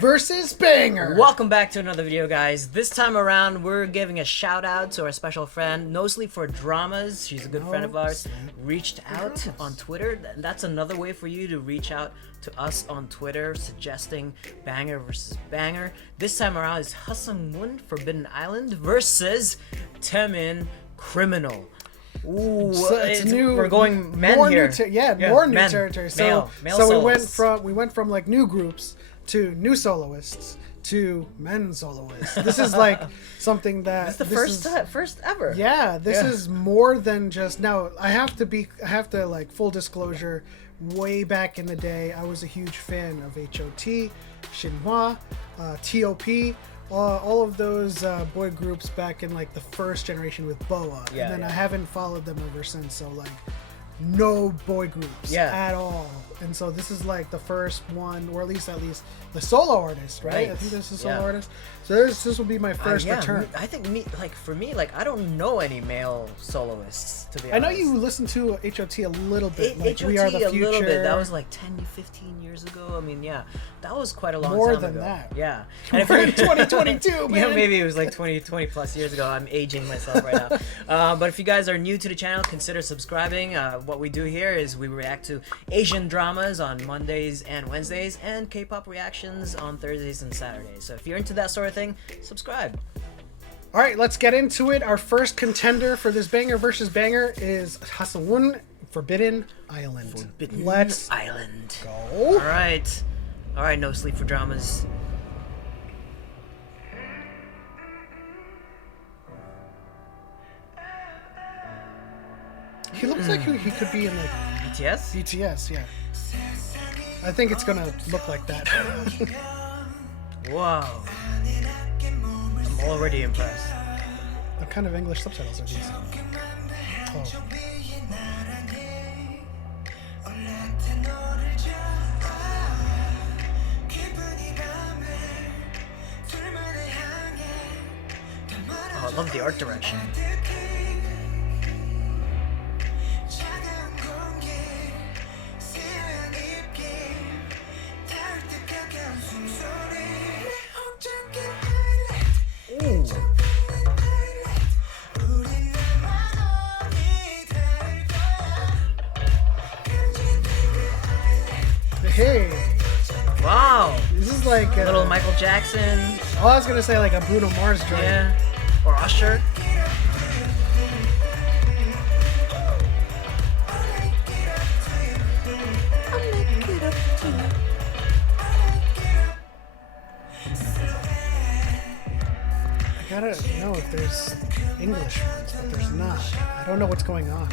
versus banger. Welcome back to another video, guys. This time around, we're giving a shout out to our special friend, No Sleep for Dramas. She's a good friend of ours. Reached out on Twitter. That's another way for you to reach out to us on Twitter, suggesting banger versus banger. This time around, it's Woon, Forbidden Island versus Taemin Criminal. Ooh, so it's new. We're going men more here. More new men. territory. Male So soloists. we went from like new groups to new soloists to men soloists. This is like something that This is the first ever. Yeah, this is more than just. Now I have to like full disclosure. Way back in the day, I was a huge fan of HOT, Shinhwa, TOP. All of those boy groups back in like the first generation with Boa, and then I haven't followed them ever since. So like, no boy groups at all. And so this is like the first one, or at least the solo artist, right? I think this is a solo artist. So this will be my first return. I think for me, I don't know any male soloists, to be honest. I know you listen to HOT a little bit. Like HOT We Are the Future. A little bit. That was like 10 to 15 years ago. I mean, yeah, that was quite a long More time than ago. that. Yeah. And we're in 2022, man. Yeah, maybe it was like 20 plus years ago. I'm aging myself right now. But if you guys are new to the channel, consider subscribing. What we do here is we react to Asian dramas on Mondays and Wednesdays, and K-pop reactions on Thursdays and Saturdays. So if you're into that sort of thing, subscribe. All right, let's get into it. Our first contender for this banger versus banger is Woon, Forbidden Island. Let's Island. go. All right, No Sleep for Dramas. He looks like he could be in like BTS. BTS, yeah. I think it's gonna look like that. Wow. I'm already impressed. What kind of English subtitles are these? Oh. Oh, I love the art direction. Hey. Wow. This is like a little Michael Jackson. Oh, I was gonna say like a Bruno Mars joint. Yeah. Or Usher. I gotta know if there's English ones, but there's not. I don't know what's going on.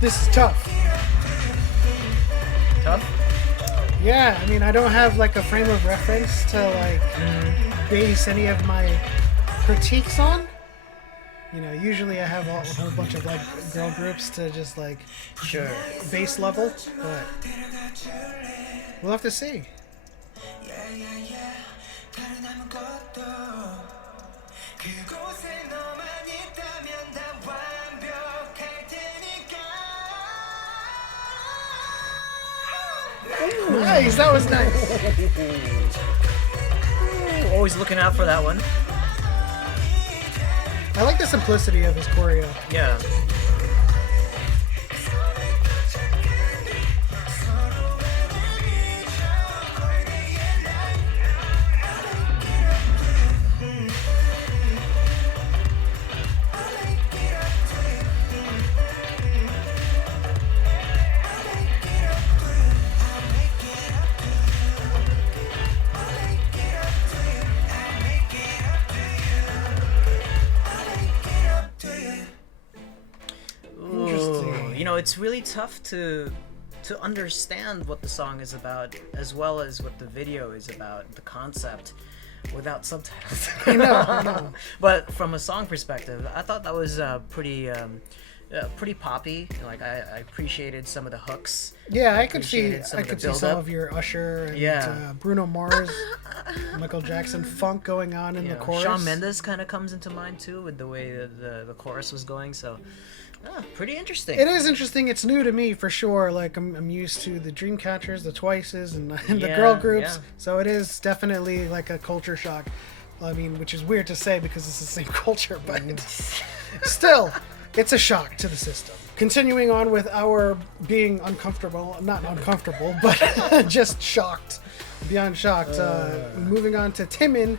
This is tough. Tough? Yeah, I mean, I don't have like a frame of reference to like base any of my critiques on. You know, usually I have a whole bunch of like girl groups to just like base level, but we'll have to see. Nice, that was nice. Always looking out for that one. I like the simplicity of his choreo. Yeah. You know, it's really tough to understand what the song is about, as well as what the video is about, the concept, without subtitles. I know. But from a song perspective, I thought that was pretty poppy. Like I appreciated some of the hooks. Yeah, I could see Appreciated some of your Usher and Bruno Mars, Michael Jackson funk going on in the chorus. Shawn Mendes kind of comes into mind too, with the way the chorus was going. So, pretty interesting. It is interesting. It's new to me for sure. Like I'm used to the Dreamcatchers, the Twices, and the girl groups. Yeah. So it is definitely like a culture shock. I mean, which is weird to say because it's the same culture, but still, it's a shock to the system. Continuing on with our being uncomfortable, not uncomfortable, but just shocked, beyond shocked. Moving on to Taemin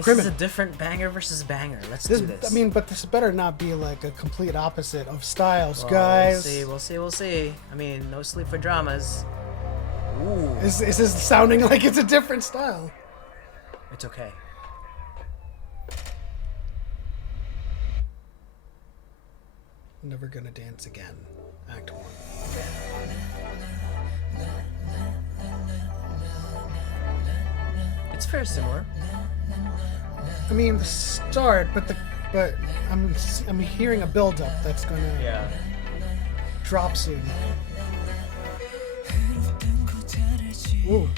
Criminal. This is a different banger versus banger. Let's do this. I mean, but this better not be like a complete opposite of styles, guys. We'll see. I mean, no sleep for dramas. Ooh. Is this sounding like it's a different style? It's okay. Never Gonna Dance Again, Act 1. It's very similar. I mean, the start, but I'm hearing a build-up that's gonna drop soon. Ooh.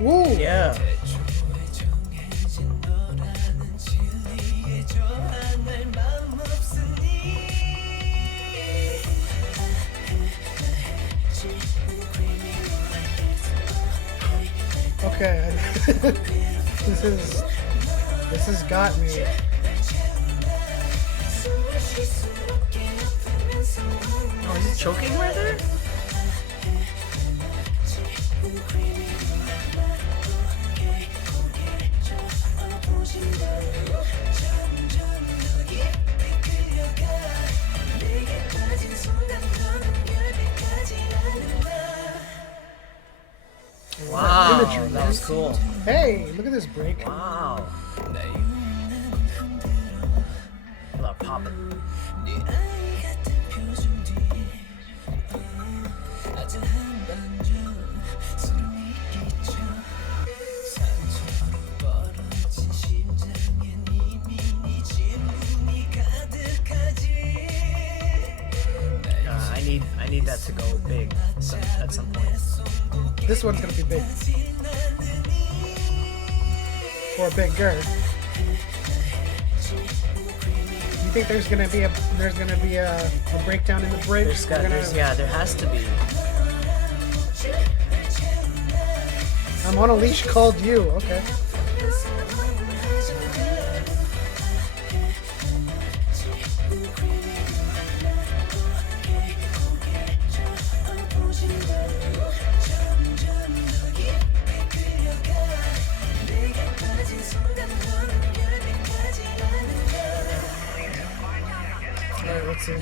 Ooh. Yeah. Okay. This has got me. Oh, is he choking right there? Wow, Imagery, that was cool. Hey, look at this break. Wow. Love popping. I need that to go big at some point. This one's gonna be big. Or bigger. You think there's gonna be a breakdown in the bridge? There has to be. I'm on a leash called you. Okay. Alright, let's see.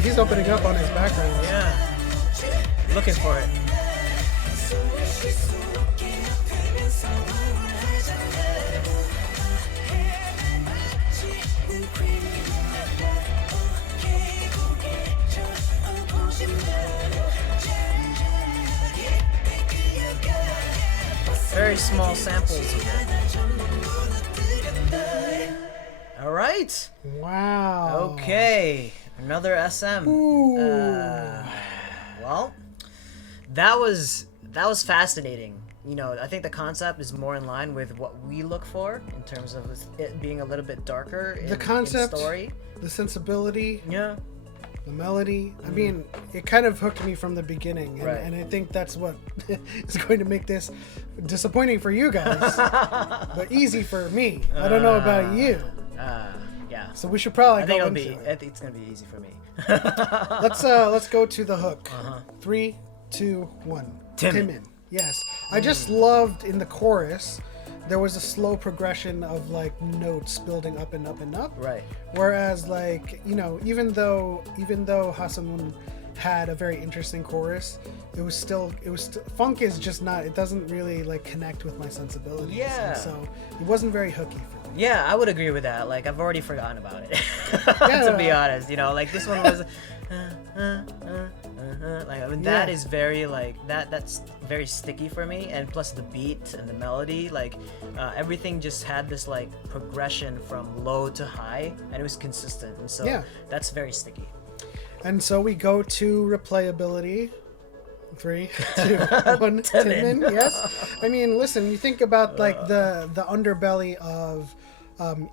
He's opening up on his background. Yeah. Looking for it. Very small samples of it. All right. Wow. Okay. Another SM. Ooh. Well, that was fascinating. You know, I think the concept is more in line with what we look for in terms of it being a little bit darker in, the concept, in story. the sensibility. Yeah. the melody. I mean, it kind of hooked me from the beginning, and, Right. and I think that's what is going to make this disappointing for you guys, but easy for me. I don't know about you. Yeah. So we should probably I think go it'll into be. I it. think it's gonna be easy for me. Let's go to the hook. Uh-huh. 3, 2, 1. Taemin. Yes, I just loved in the chorus. There was a slow progression of like notes building up and up and up. Right. Whereas, like, you know, even though Hasamun had a very interesting chorus, it was still funk is just not. It doesn't really like connect with my sensibilities. Yeah. And so it wasn't very hooky for me. Yeah, I would agree with that. Like, I've already forgotten about it. Yeah. To be honest, you know, like this one was. Like, I mean, that Yeah. is very like that's very sticky for me, and plus the beat and the melody, like everything just had this like progression from low to high, and it was consistent, and so Yeah. that's very sticky. And so we go to replayability. 3, 2, 1. Taemin. Yes. I mean, listen. You think about like the underbelly of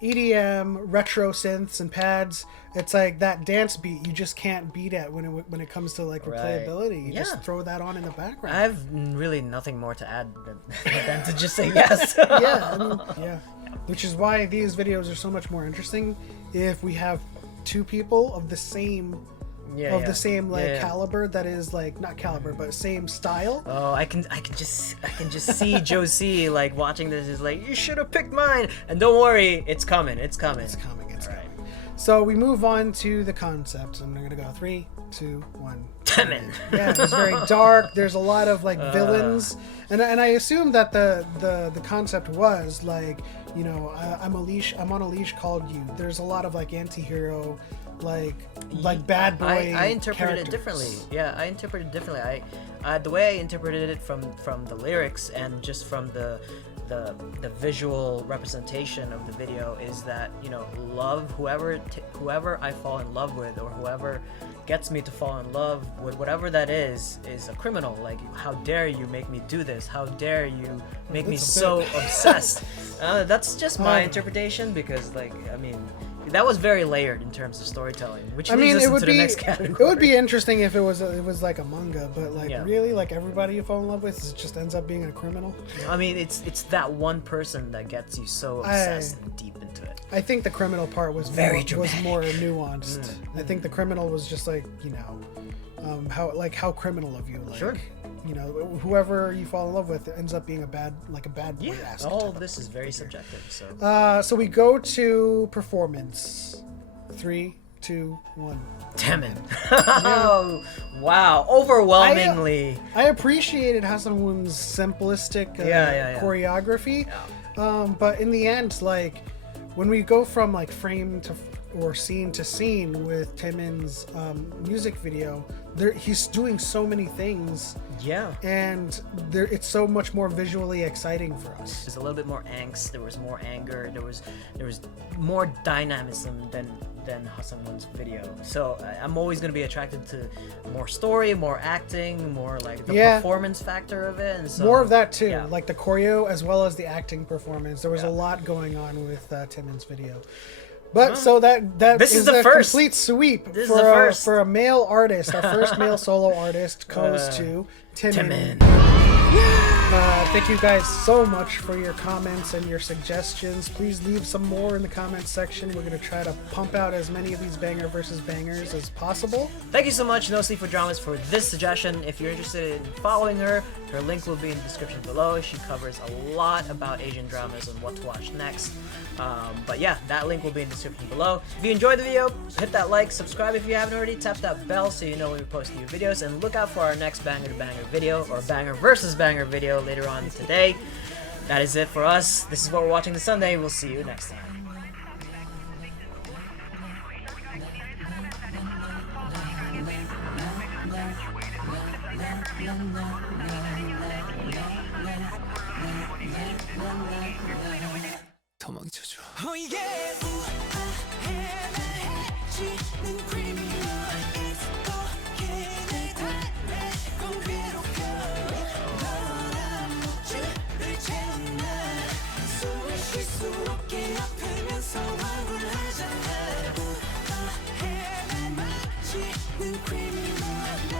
EDM, retro synths, and pads. It's like that dance beat you just can't beat it when it comes to like Right. replayability. You Yeah. just throw that on in the background. I have really nothing more to add than to just say yes. Yeah, I mean, yeah. Which is why these videos are so much more interesting if we have two people of the same caliber, that is like not caliber but same style. Oh, I can just see Josie like watching this is like, you should have picked mine, and don't worry, it's coming. It's coming. Right. So we move on to the concept. I'm gonna go 3, 2, 1. Taemin. Yeah, it's very dark. There's a lot of like villains, and I assume that the concept was like, you know, I'm on a leash called you. There's a lot of like anti-hero, like bad boy. I interpreted it characters. differently. Yeah, I interpreted it differently. The way I interpreted it from the lyrics and just from the visual representation of the video is that, you know, love, whoever I fall in love with, or whoever gets me to fall in love with, whatever that is a criminal. Like, how dare you make me do this? How dare you make me so obsessed? That's just my interpretation, because, like, I mean, that was very layered in terms of storytelling, which leads us into the next category. It would be interesting if it was like a manga, but like Yeah. really, like everybody you fall in love with just ends up being a criminal. I mean, it's that one person that gets you so obsessed and deep into it. I think the criminal part was Very more nuanced. I think the criminal was just like, you know, how criminal of you, like, Sure. you know, whoever you fall in love with ends up being a bad boy. Yeah, ass all type of of this is very subjective. So So we go to performance. 3, 2, 1. Taemin. Oh, wow, overwhelmingly. I appreciated Hasan-woon's simplistic choreography, but in the end, like when we go from like frame to or scene to scene with Taemin's music video, he's doing so many things. Yeah. And it's so much more visually exciting for us. There's a little bit more angst. There was more anger. There was more dynamism than Hasan-woon's video. So I'm always going to be attracted to more story, more acting, more like the performance factor of it. And so, more of that too, yeah. like the choreo as well as the acting performance. There was a lot going on with Taemin's video. But so that This is is the a first. complete sweep This is for the first. for a male artist. Our first male solo artist goes to Taemin. Thank you guys so much for your comments and your suggestions. Please leave some more in the comments section. We're going to try to pump out as many of these banger versus bangers as possible. Thank you so much, No Sleep for Dramas, for this suggestion. If you're interested in following her link will be in the description below. She covers a lot about Asian dramas and what to watch next. But yeah, that link will be in the description below. If you enjoyed the video, hit that like, subscribe if you haven't already, tap that bell so you know when we post new videos, and look out for our next banger to banger video, or banger versus banger video later on today. That is it for us. This is what we're watching this Sunday. We'll see you next time. 도망쳐줘. Oh yeah, 해지는 criminal. It's okay, 내 달래 공개롭게 너란 목줄을 채우나 숨을 쉴 수 없게 아프면서 황홀하잖아. 해는 마치 Taemin Criminal